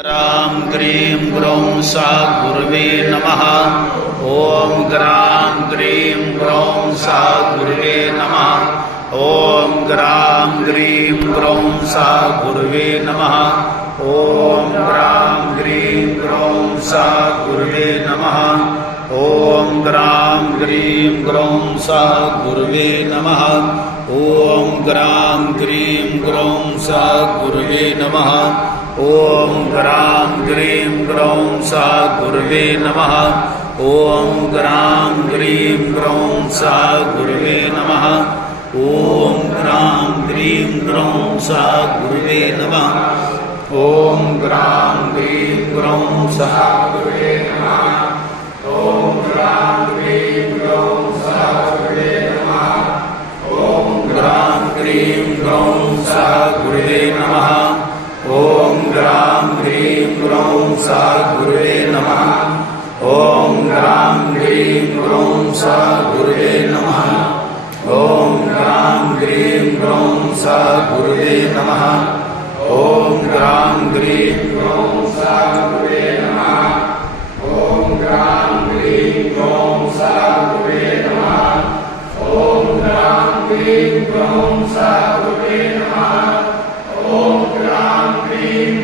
ग्रां ग्रीं ग्रौं सा गुरवे नमः। ॐ ग्रां ग्रीं ग्रौं सा गुरवे नमः। ॐ ग्रां ग्रीं ग्रौं सा गुरवे नमः। ॐ ग्रां ग्रीं ग्रौं सा गुरवे नमः। ॐ ग्रां ग्रीं ग्रौं सा गुरवे नमः। ॐ ग्रां ग्रीं ग्रौं सा गुरवे नमः। ॐ ग्रां ग्रीं ग्रौं सा गुरवे नमः। ॐ ग्रां ग्रीं ग्रौं सा गुरवे नमः। ॐ ग्रां ग्रीं ग्रौं सा गुरवे नमः। ॐ ग्रां ग्रीं ग्रौं सा गुरवे नमः। ॐ ग्रां ग्रीं ग्रौं सा गुरवे नमः। ॐ ग्रां ग्रीं ग्रौं सा गुरवे नमः। ॐ ग्रां ग्रीं ग्रौं सा गुरवे नमः। ॐ ग्रां ग्रीं ग्रौं सा गुरवे नमः। ॐ ग्रां ग्रीं ग्रौं सा गुरवे नमः। ॐ ग्रां ग्रीं ग्रौं सा गुरवे नमः। ॐ ग्रां ग्रीं ग्रौं सा गुरवे नमः। ॐ ग्रां ग्रीं ग्रौं सा गुरवे नमः। ॐ ग्रां ग्रीं